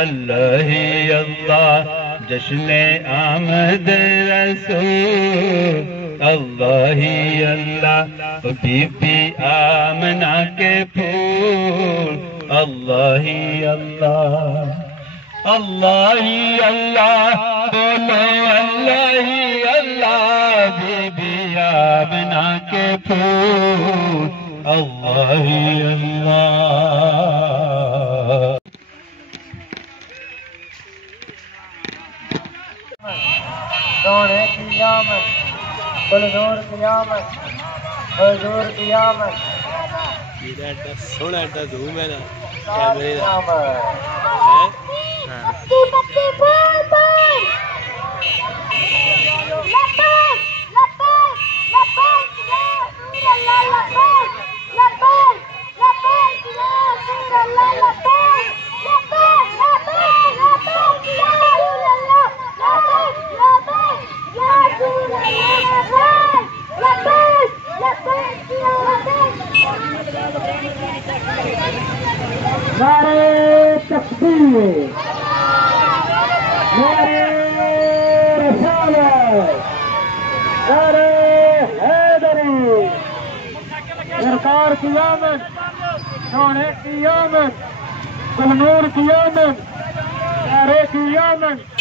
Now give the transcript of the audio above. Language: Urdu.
اللہ ہی اللہ جشن آمد رسول اللہ ہی اللہ بی بی آمنہ کے پھول اللہ ہی اللہ اللہ ہی اللہ بولو اللہ ہی اللہ بی بی آمنہ کے پھول اللہ ہی اللہ سونے قیامت بلنور قیامت حضور قیامت سونا ایڈا زوم ہے نا کیمرے نعرہ تکبیر نعرہ رسالت نعرہ حیدری سرکار کی آمد سونے کی آمد بلنور کی آمد نعرے کی آمد